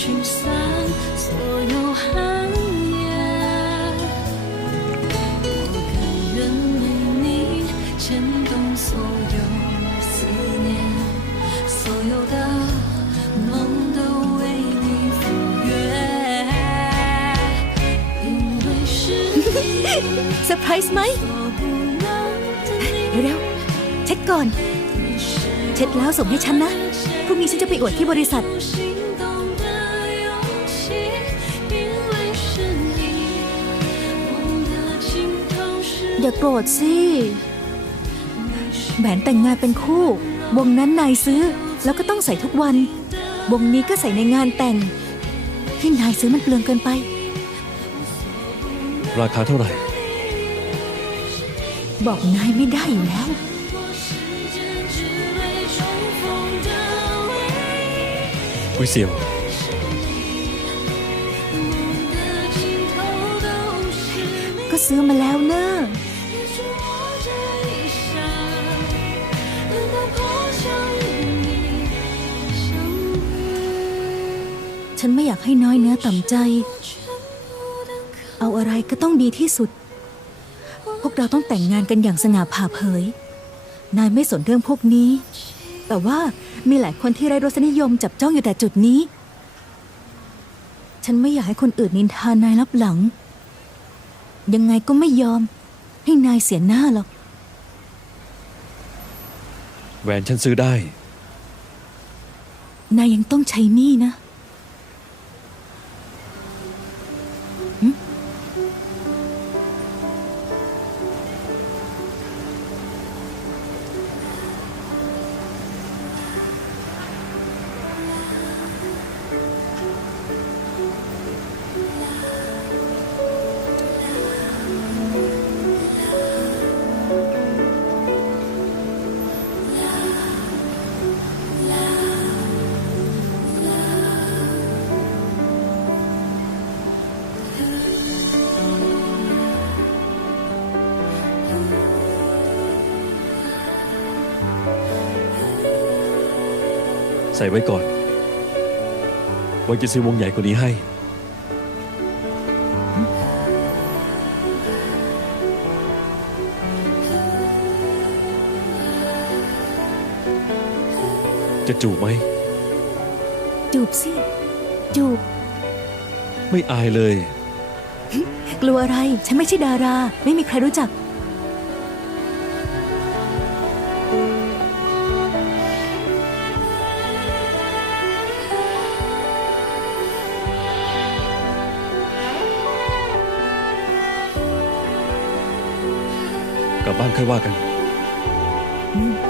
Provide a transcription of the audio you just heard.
驱散所有寒夜。我甘愿为你牵动所有思念，所有的梦都为你赴约。因为是你，surprise ไหมเร็วๆเช็คก่อน เช็คแล้วส่งให้ฉันนะ พรุ่งนี้ฉันจะไปอวดที่บริษัท อย่าโกรธสิแหวนแต่งงานเป็นคู่ วงนั้นนายซื้อ แล้วก็ต้องใส่ทุกวัน วงนี้ก็ใส่ในงานแต่ง ที่นายซื้อมันเปลืองเกินไป ราคาเท่าไหร่ บอกนายไม่ได้อยู่แล้ว คุยเสียว ซื้อมาแล้วเน้อฉันไม่อยากให้น้อยเนื้อต่ำใจ เอาอะไรก็ต้องดีที่สุด พวกเราต้องแต่งงานกันอย่างสง่าผ่าเผย นายไม่สนเรื่องพวกนี้ แต่ว่ามีหลายคนที่ไร้รสนิยมจับจ้องอยู่แต่จุดนี้ ฉันไม่อยากให้คนอื่นนินทานายรับหลัง ยังไงก็ไม่ยอม ให้นายเสียหน้าหรอก แหวนฉันซื้อได้ นายยังต้องใช้หนี้นะ ใส่ไว้ก่อน ไวันจะซื้อวงใหญ่กว่านี้ให้ จะจูบไหม จูบสิ จูบ ไม่อายเลย กลัวอะไร ฉันไม่ใช่ดารา ไม่มีใครรู้จัก กลับบ้านค่อยว่ากัน อืม